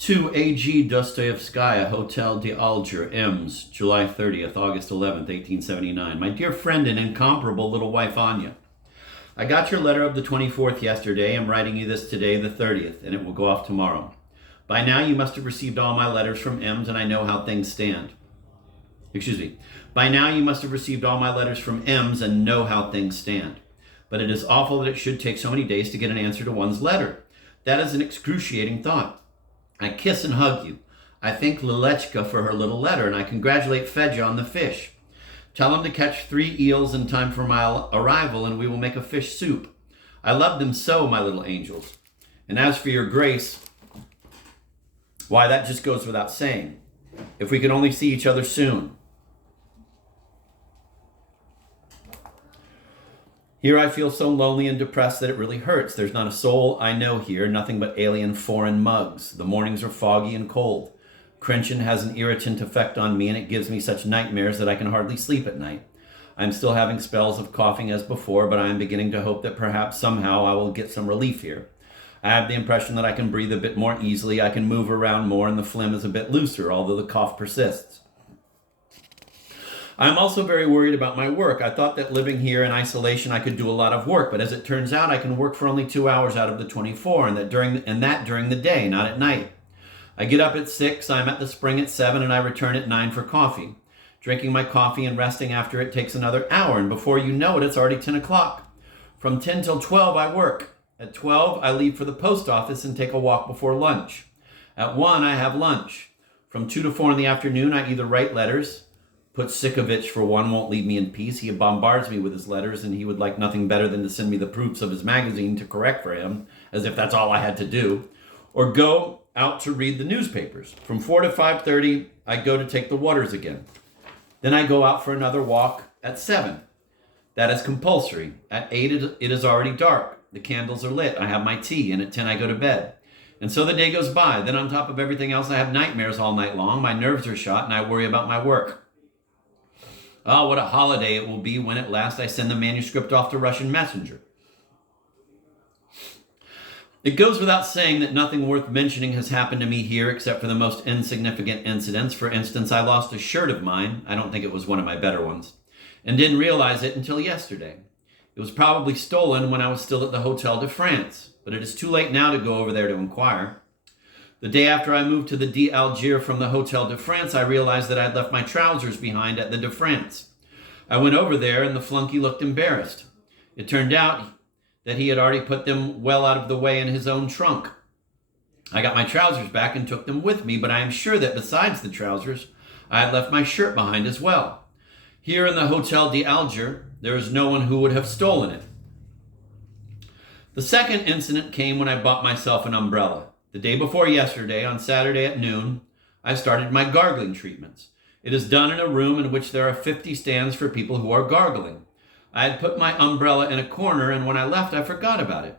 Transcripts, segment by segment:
To A.G. Dostoyevsky, Hotel d'Alger, Ems, July 30th, August 11th, 1879. My dear friend and incomparable little wife, Anya. I got your letter of the 24th yesterday. I'm writing you this today, the 30th, and it will go off tomorrow. By now, you must have received all my letters from Ems, and I know how things stand. By now, you must have received all my letters from Ems and know how things stand. But it is awful that it should take so many days to get an answer to one's letter. That is an excruciating thought. I kiss and hug you. I thank Lilechka for her little letter, and I congratulate Fedja on the fish. Tell him to catch 3 eels in time for my arrival, and we will make a fish soup. I love them so, my little angels. And as for your grace, why, that just goes without saying. If we could only see each other soon. Here I feel so lonely and depressed that it really hurts. There's not a soul I know here, nothing but alien foreign mugs. The mornings are foggy and cold. Crenshaw has an irritant effect on me, and it gives me such nightmares that I can hardly sleep at night. I'm still having spells of coughing as before, but I am beginning to hope that perhaps somehow I will get some relief here. I have the impression that I can breathe a bit more easily, I can move around more, and the phlegm is a bit looser, although the cough persists. I'm also very worried about my work. I thought that living here in isolation I could do a lot of work, but as it turns out I can work for only 2 hours out of the 24, and that during the day, not at night. I get up at 6, I'm at the spring at 7, and I return at 9 for coffee. Drinking my coffee and resting after it takes another hour, and before you know it, it's already 10 o'clock. From 10 till 12 I work. At 12 I leave for the post office and take a walk before lunch. At 1 I have lunch. From 2 to 4 in the afternoon I either write letters. Putsikovich, for one, won't leave me in peace. He bombards me with his letters, and he would like nothing better than to send me the proofs of his magazine to correct for him, as if that's all I had to do, or go out to read the newspapers. From 4 to 5:30, I go to take the waters again. Then I go out for another walk at 7. That is compulsory. At 8, it is already dark. The candles are lit. I have my tea, and at 10, I go to bed. And so the day goes by. Then on top of everything else, I have nightmares all night long. My nerves are shot, and I worry about my work. Oh, what a holiday it will be when at last I send the manuscript off to Russian messenger. It goes without saying that nothing worth mentioning has happened to me here except for the most insignificant incidents. For instance, I lost a shirt of mine. I don't think it was one of my better ones, and didn't realize it until yesterday. It was probably stolen when I was still at the Hotel de France, but it is too late now to go over there to inquire. The day after I moved to the d'Alger from the Hotel de France, I realized that I had left my trousers behind at the de France. I went over there, and the flunky looked embarrassed. It turned out that he had already put them well out of the way in his own trunk. I got my trousers back and took them with me, but I am sure that besides the trousers, I had left my shirt behind as well. Here in the Hotel d'Alger, there is no one who would have stolen it. The second incident came when I bought myself an umbrella. The day before yesterday, on Saturday at noon, I started my gargling treatments. It is done in a room in which there are 50 stands for people who are gargling. I had put my umbrella in a corner, and when I left, I forgot about it.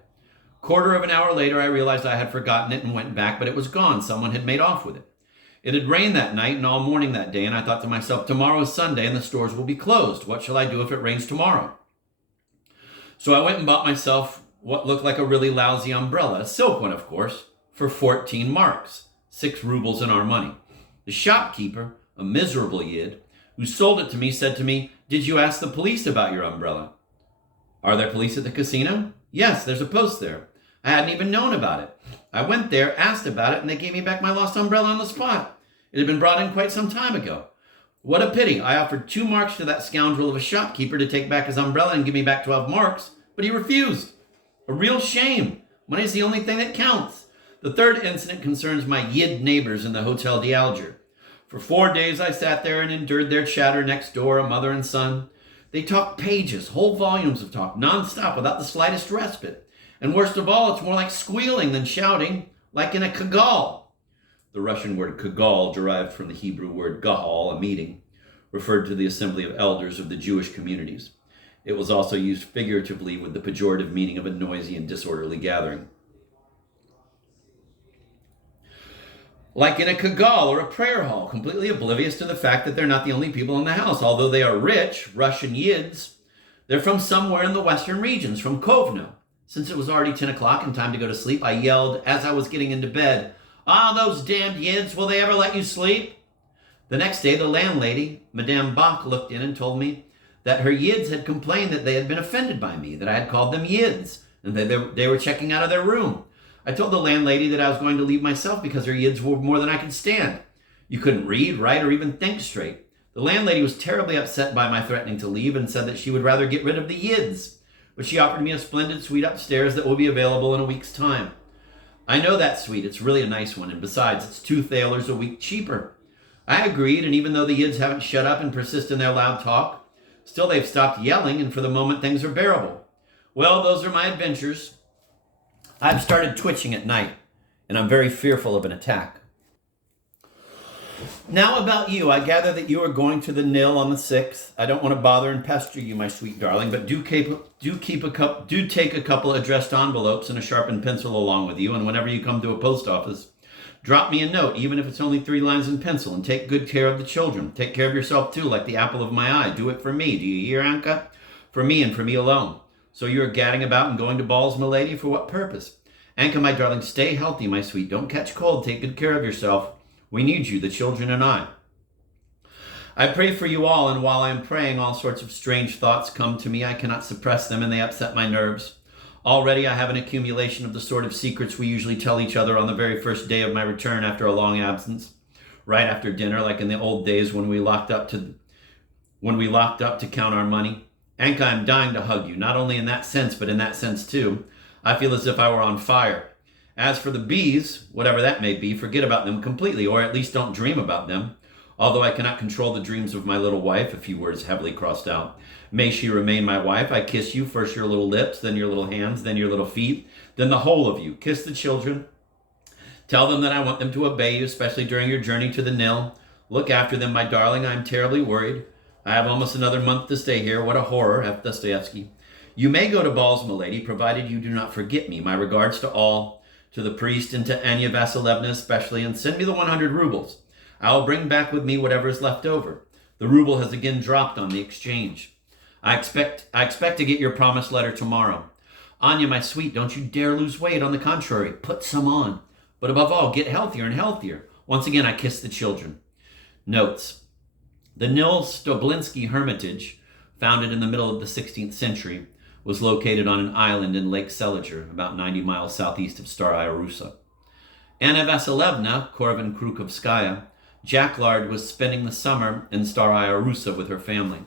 Quarter of an hour later, I realized I had forgotten it and went back, but it was gone. Someone had made off with it. It had rained that night and all morning that day, and I thought to myself, tomorrow is Sunday and the stores will be closed. What shall I do if it rains tomorrow? So I went and bought myself what looked like a really lousy umbrella, a silk one, of course, for 14 marks, 6 rubles in our money. The shopkeeper, a miserable yid, who sold it to me, said to me, "Did you ask the police about your umbrella?" "Are there police at the casino?" "Yes, there's a post there." I hadn't even known about it. I went there, asked about it, and they gave me back my lost umbrella on the spot. It had been brought in quite some time ago. What a pity. I offered 2 marks to that scoundrel of a shopkeeper to take back his umbrella and give me back 12 marks, but he refused. A real shame. Money is the only thing that counts. The third incident concerns my yid neighbors in the Hotel d'Alger. For 4 days I sat there and endured their chatter next door, a mother and son. They talked pages, whole volumes of talk, non-stop, without the slightest respite. And worst of all, it's more like squealing than shouting, like in a kagol. The Russian word kagol, derived from the Hebrew word gahal, a meeting, referred to the assembly of elders of the Jewish communities. It was also used figuratively with the pejorative meaning of a noisy and disorderly gathering. Like in a kagol or a prayer hall, completely oblivious to the fact that they're not the only people in the house. Although they are rich, Russian yids, they're from somewhere in the western regions, from Kovno. Since it was already 10 o'clock and time to go to sleep, I yelled as I was getting into bed, Ah, those damned yids, will they ever let you sleep? The next day, the landlady, Madame Bach, looked in and told me that her yids had complained that they had been offended by me, that I had called them yids, and that they were checking out of their room. I told the landlady that I was going to leave myself because her yids were more than I could stand. You couldn't read, write, or even think straight. The landlady was terribly upset by my threatening to leave and said that she would rather get rid of the yids, but she offered me a splendid suite upstairs that will be available in a week's time. I know that suite. It's really a nice one, and besides, it's 2 thalers a week cheaper. I agreed, and even though the yids haven't shut up and persist in their loud talk, still they've stopped yelling, and for the moment things are bearable. Well, those are my adventures. I've started twitching at night, and I'm very fearful of an attack. Now about you, I gather that you are going to the Nil on the 6th. I don't want to bother and pester you, my sweet darling, but do take a couple addressed envelopes and a sharpened pencil along with you, and whenever you come to a post office, drop me a note, even if it's only 3 lines in pencil, and take good care of the children. Take care of yourself too, like the apple of my eye. Do it for me. Do you hear, Anka? For me and for me alone. So you are gadding about and going to balls, milady, for what purpose? Anka, my darling, stay healthy, my sweet. Don't catch cold. Take good care of yourself. We need you, the children and I. I pray for you all, and while I am praying, all sorts of strange thoughts come to me. I cannot suppress them, and they upset my nerves. Already I have an accumulation of the sort of secrets we usually tell each other on the very first day of my return after a long absence, right after dinner, like in the old days when we locked up to count our money. Anka, I'm dying to hug you, not only in that sense, but in that sense too. I feel as if I were on fire. As for the bees, whatever that may be, forget about them completely, or at least don't dream about them. Although I cannot control the dreams of my little wife, a few words heavily crossed out. May she remain my wife. I kiss you, first your little lips, then your little hands, then your little feet, then the whole of you. Kiss the children. Tell them that I want them to obey you, especially during your journey to the Nil. Look after them, my darling. I am terribly worried. I have almost another month to stay here. What a horror, F. Dostoyevsky. You may go to balls, milady, provided you do not forget me. My regards to all, to the priest and to Anya Vasilevna especially, and send me the 100 rubles. I will bring back with me whatever is left over. The ruble has again dropped on the exchange. I expect to get your promised letter tomorrow. Anya, my sweet, don't you dare lose weight. On the contrary, put some on. But above all, get healthier and healthier. Once again, I kiss the children. Notes. The Nil Stoblinsky Hermitage, founded in the middle of the 16th century, was located on an island in Lake Seliger, about 90 miles southeast of Staraya Russa. Anna Vasilevna Korvin-Krukovskaya, Jacquard, was spending the summer in Staraya Russa with her family.